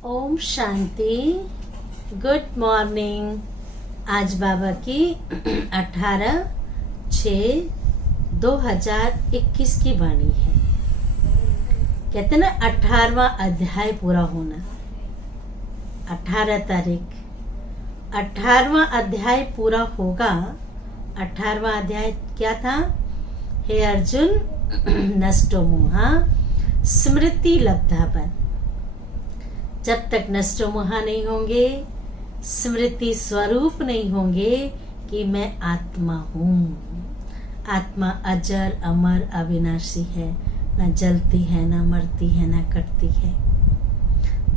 Om Shanti. Good morning. आज बाबा की 18/6/2021 की वाणी है। कहते ना 18वां अध्याय पूरा होना, 18 तारीख 18वां अध्याय पूरा होगा। 18वां अध्याय क्या था? हे अर्जुन, नष्टो मोहा स्मृति लब्धापन। जब तक नष्टो मोहा नहीं होंगे, स्मृति स्वरूप नहीं होंगे कि मैं आत्मा हूँ। आत्मा अजर अमर अविनाशी है, न जलती है, न मरती है, न कटती है।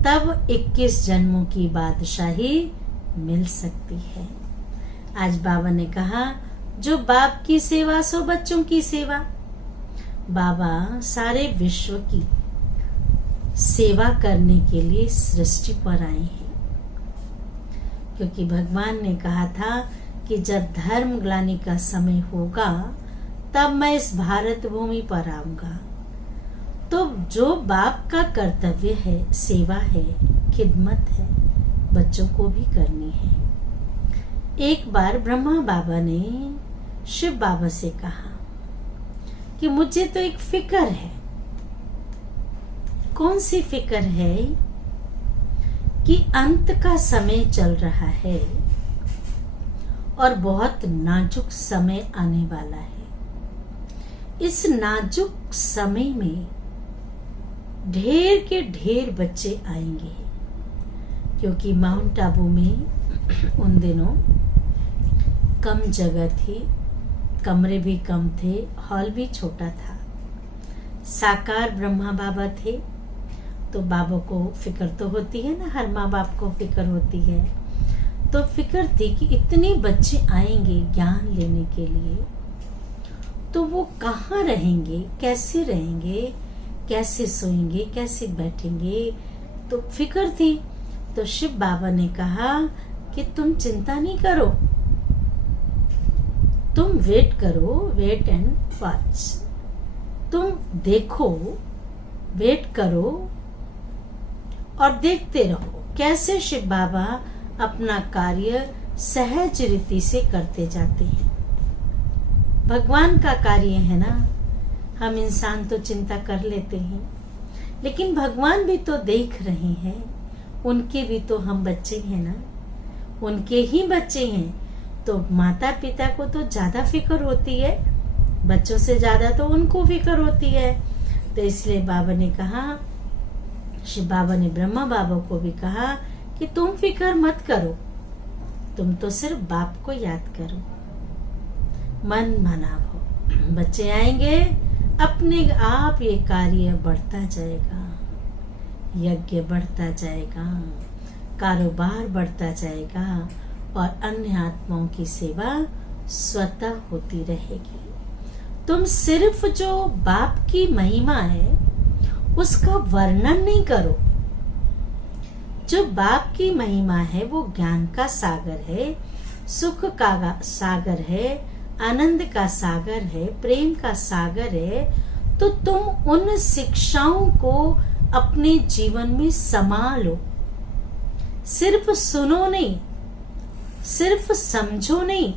तब 21 जन्मों की बादशाही मिल सकती है। आज बाबा ने कहा, जो बाप की सेवा सो बच्चों की सेवा। बाबा सारे विश्व की सेवा करने के लिए सृष्टि पर आए हैं, क्योंकि भगवान ने कहा था कि जब धर्म ग्लानि का समय होगा तब मैं इस भारत भूमि पर आऊंगा। तो जो बाप का कर्तव्य है, सेवा है, खिदमत है, बच्चों को भी करनी है। एक बार ब्रह्मा बाबा ने शिव बाबा से कहा कि मुझे तो एक फिक्र है। कौन सी फिक्र है? कि अंत का समय चल रहा है और बहुत नाजुक समय आने वाला है। इस नाजुक समय में ढेर के ढेर बच्चे आएंगे, क्योंकि माउंट आबू में उन दिनों कम जगह थी, कमरे भी कम थे, हॉल भी छोटा था। साकार ब्रह्मा बाबा थे, तो बाबा को फिक्र तो होती है ना, हर माँ बाप को फिक्र होती है। तो फिक्र थी कि इतने बच्चे आएंगे ज्ञान लेने के लिए, तो वो कहाँ रहेंगे, कैसे रहेंगे, कैसे सोएंगे, कैसे बैठेंगे, तो फिक्र थी। तो शिव बाबा ने कहा कि तुम चिंता नहीं करो, तुम वेट करो, वेट एंड वॉच। तुम देखो, वेट करो और देखते रहो कैसे शिव बाबा अपना कार्य सहज रीति से करते जाते हैं। भगवान का कार्य है ना, हम इंसान तो चिंता कर लेते हैं, लेकिन भगवान भी तो देख रहे हैं, उनके भी तो हम बच्चे हैं ना, उनके ही बच्चे हैं। तो माता पिता को तो ज्यादा फिक्र होती है, बच्चों से ज्यादा तो उनको फिक्र होती है। तो इसलिए बाबा ने कहा, शिव बाबा ने ब्रह्मा बाबा को भी कहा कि तुम फिक्र मत करो, तुम तो सिर्फ बाप को याद करो, मन मनाओ। बच्चे आएंगे, अपने आप ये कार्य बढ़ता जाएगा, यज्ञ बढ़ता जाएगा, कारोबार बढ़ता जाएगा और अन्य आत्माओं की सेवा स्वतः होती रहेगी। तुम सिर्फ जो बाप की महिमा है उसका वर्णन नहीं करो। जो बाप की महिमा है वो ज्ञान का सागर है, सुख का सागर है, आनंद का सागर है, प्रेम का सागर है। तो तुम उन शिक्षाओं को अपने जीवन में समा लो। सिर्फ सुनो नहीं, सिर्फ समझो नहीं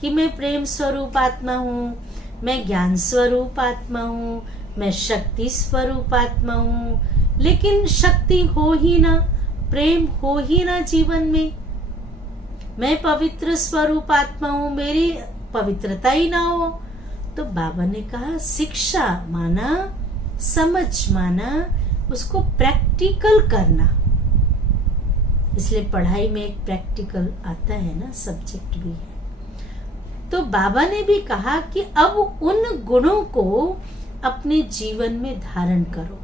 कि मैं प्रेम स्वरूप आत्मा हूँ, मैं ज्ञान स्वरूप आत्मा हूँ, मैं शक्ति स्वरूप आत्मा हूँ, लेकिन शक्ति हो ही ना, प्रेम हो ही ना जीवन में। मैं पवित्र स्वरूप आत्मा हूँ, मेरी पवित्रता ही ना हो। तो बाबा ने कहा, शिक्षा माना, समझ माना, उसको प्रैक्टिकल करना। इसलिए पढ़ाई में एक प्रैक्टिकल आता है ना, सब्जेक्ट भी है। तो बाबा ने भी कहा कि अब उन गुणों को अपने जीवन में धारण करो।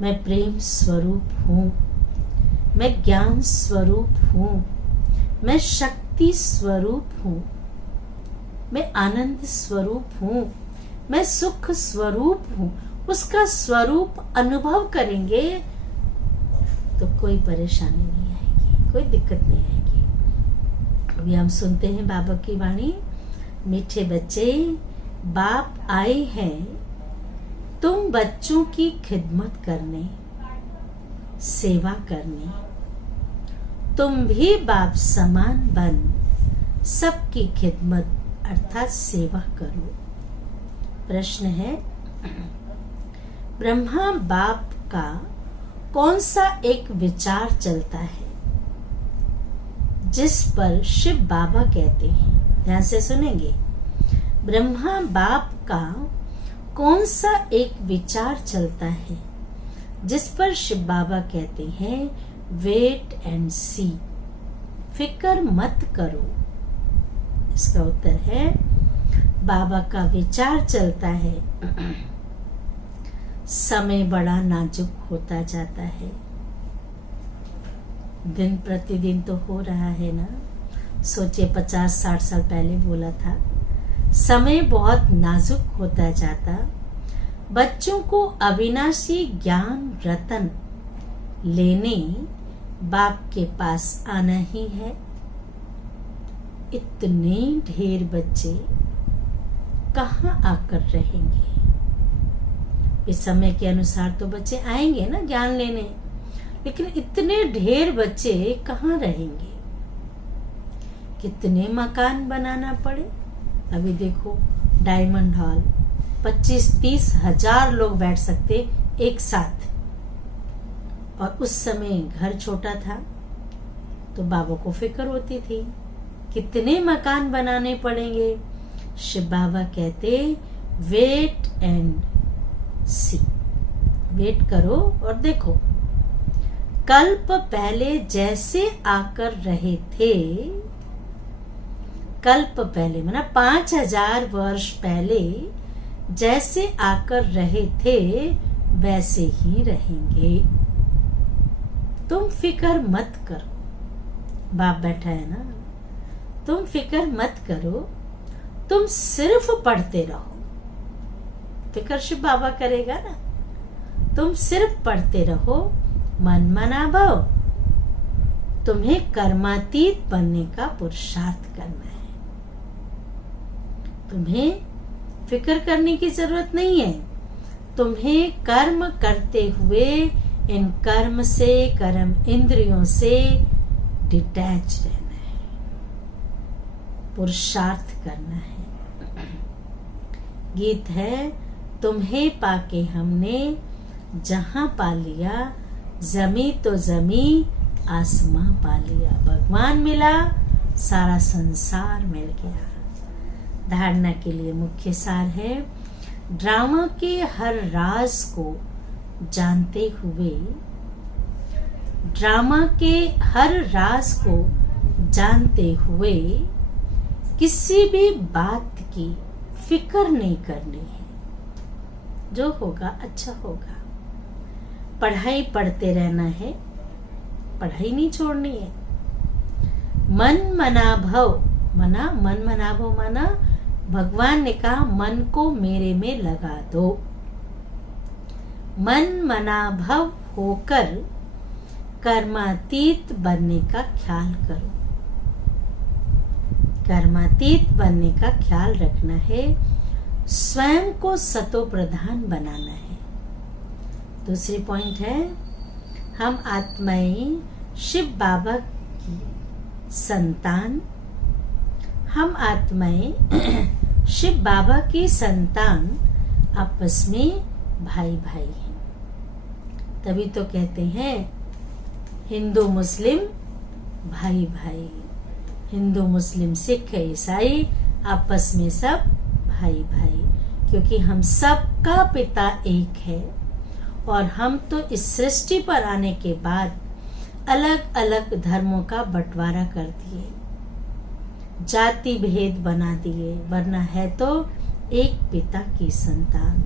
मैं प्रेम स्वरूप हूँ, मैं ज्ञान स्वरूप हूँ, मैं शक्ति स्वरूप हूँ, मैं आनंद स्वरूप हूँ, मैं सुख स्वरूप हूँ। उसका स्वरूप अनुभव करेंगे तो कोई परेशानी नहीं आएगी, कोई दिक्कत नहीं आएगी। अभी हम सुनते हैं बाबा की वाणी। मीठे बच्चे, बाप आए हैं तुम बच्चों की खिदमत करने, सेवा करनी। तुम भी बाप समान बन सबकी खिदमत अर्थात सेवा करो। प्रश्न है, ब्रह्मा बाप का कौन सा एक विचार चलता है जिस पर शिव बाबा कहते हैं, ध्यान से सुनेंगे, ब्रह्मा बाप का कौन सा एक विचार चलता है जिस पर शिव बाबा कहते हैं वेट एंड सी, फिक्र मत करो। इसका उत्तर है, बाबा का विचार चलता है समय बड़ा नाजुक होता जाता है। दिन प्रतिदिन तो हो रहा है ना। सोचिए 50-60 साल पहले बोला था, समय बहुत नाजुक होता जाता। बच्चों को अविनाशी ज्ञान रतन लेने बाप के पास आना ही है। इतने ढेर बच्चे कहाँ आकर रहेंगे? इस समय के अनुसार तो बच्चे आएंगे ना ज्ञान लेने, लेकिन इतने ढेर बच्चे कहाँ रहेंगे? कितने मकान बनाना पड़े। अभी देखो डायमंड हॉल 25-30 हजार लोग बैठ सकते एक साथ, और उस समय घर छोटा था तो बाबा को फिक्र होती थी कितने मकान बनाने पड़ेंगे। शिव बाबा कहते वेट एंड सी, वेट करो और देखो। कल्प पहले जैसे आकर रहे थे, कल्प पहले माना 5000 वर्ष पहले जैसे आकर रहे थे वैसे ही रहेंगे। तुम फिक्र मत करो। बाप बैठा है ना, तुम फिक्र मत करो, तुम सिर्फ पढ़ते रहो। फिक्र शिव बाबा करेगा ना। तुम सिर्फ पढ़ते रहो, मन मना भाव। तुम्हें कर्मातीत बनने का पुरुषार्थ करना है। तुम्हें फिक्र करने की जरूरत नहीं है। तुम्हें कर्म करते हुए इन कर्म से, कर्म इंद्रियों से डिटैच रहना है, पुरुषार्थ करना है। गीत है, तुम्हें पाके हमने जहां पा लिया, जमी तो जमी आसमां पा लिया। भगवान मिला, सारा संसार मिल गया। धारणा के लिए मुख्य सार है, ड्रामा के हर राज को जानते हुए, ड्रामा के हर राज को जानते हुए किसी भी बात की फिक्र नहीं करनी है। जो होगा अच्छा होगा। पढ़ाई पढ़ते रहना है, पढ़ाई नहीं छोड़नी है। मन मना भव, मना मन मना भव माना भगवान ने कहा मन को मेरे में लगा दो। मन मना भव होकर कर्मातीत बनने का ख्याल करो। कर्मातीत बनने का ख्याल रखना है। स्वयं को सतो प्रधान बनाना है। दूसरी पॉइंट है, हम आत्माएं शिव बाबा की संतान, हम आत्माएं शिव बाबा की संतान आपस में भाई भाई हैं। तभी तो कहते हैं हिंदू मुस्लिम भाई भाई, हिंदू मुस्लिम सिख ईसाई आपस में सब भाई भाई, क्योंकि हम सब का पिता एक है। और हम तो इस सृष्टि पर आने के बाद अलग अलग धर्मों का बंटवारा कर दिए, जाति भेद बना दिए, वरना है तो एक पिता की संतान।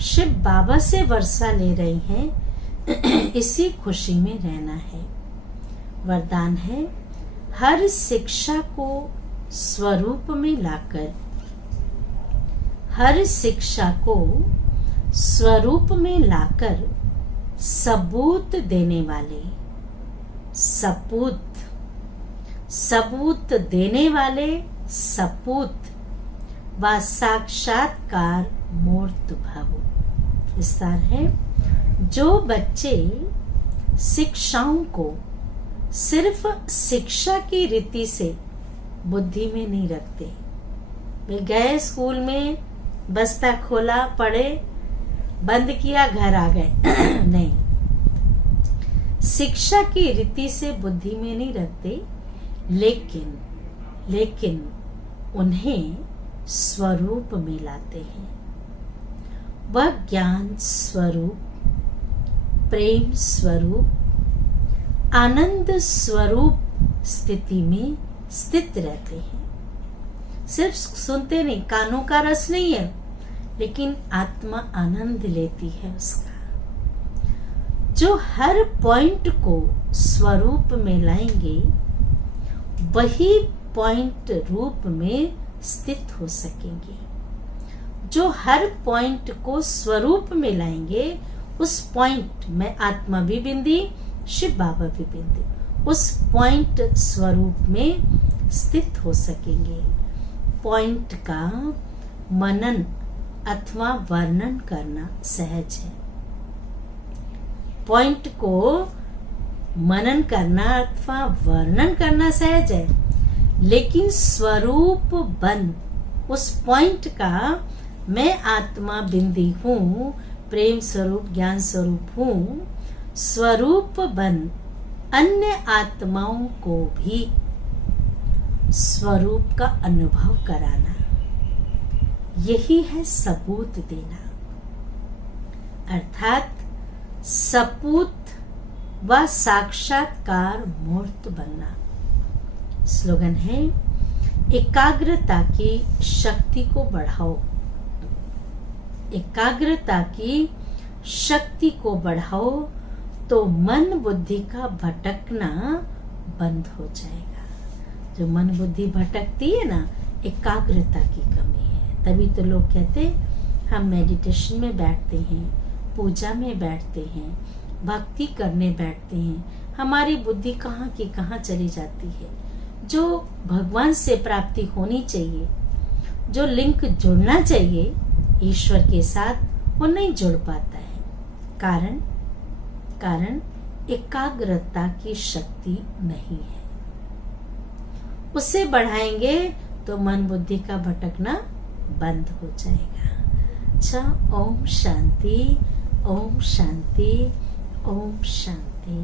शिव बाबा से वर्षा ले रहे हैं, इसी खुशी में रहना है। वरदान है, हर शिक्षा को स्वरूप में लाकर, हर शिक्षा को स्वरूप में लाकर सबूत देने वाले, सबूत देने वाले सपूत व साक्षात्कार मूर्त भव। विस्तार है, जो बच्चे शिक्षाओं को सिर्फ शिक्षा की रीति से बुद्धि में नहीं रखते, वे गए स्कूल में, बस्ता खोला, पढ़े, बंद किया, घर आ गए नहीं, शिक्षा की रीति से बुद्धि में नहीं रखते, लेकिन उन्हें स्वरूप में लाते हैं। वह ज्ञान स्वरूप, प्रेम स्वरूप, आनंद स्वरूप स्थिति में स्थित रहते हैं। सिर्फ सुनते नहीं, कानों का रस नहीं है, लेकिन आत्मा आनंद लेती है उसका। जो हर पॉइंट को स्वरूप में लाएंगे, वही पॉइंट रूप में स्थित हो सकेंगे। जो हर पॉइंट को स्वरूप में लाएंगे, उस पॉइंट में आत्मा भी बिंदी, शिव बाबा भी बिंदी, उस पॉइंट स्वरूप में स्थित हो सकेंगे। पॉइंट का मनन अथवा वर्णन करना सहज है। पॉइंट को मनन करना अथवा वर्णन करना सहज है, लेकिन स्वरूप बन उस पॉइंट का मैं आत्मा बिंदी हूँ, प्रेम स्वरूप, ज्ञान स्वरूप हूँ, स्वरूप बन अन्य आत्माओं को भी स्वरूप का अनुभव कराना, यही है सबूत देना, अर्थात सपूत व साक्षात्कार मूर्त बनना। स्लोगन है, एकाग्रता की शक्ति को बढ़ाओ, एकाग्रता की शक्ति को बढ़ाओ तो मन बुद्धि का भटकना बंद हो जाएगा। जो मन बुद्धि भटकती है ना, एकाग्रता की कमी है। तभी तो लोग कहते हम मेडिटेशन में बैठते हैं, पूजा में बैठते हैं, भक्ति करने बैठते हैं, हमारी बुद्धि कहाँ की कहाँ चली जाती है। जो भगवान से प्राप्ति होनी चाहिए, जो लिंक जुड़ना चाहिए ईश्वर के साथ, वो नहीं जुड़ पाता है। कारण एकाग्रता की शक्ति नहीं है। उसे बढ़ाएंगे तो मन बुद्धि का भटकना बंद हो जाएगा। अच्छा, ओम शांति, ओम शांति, ओम शांति।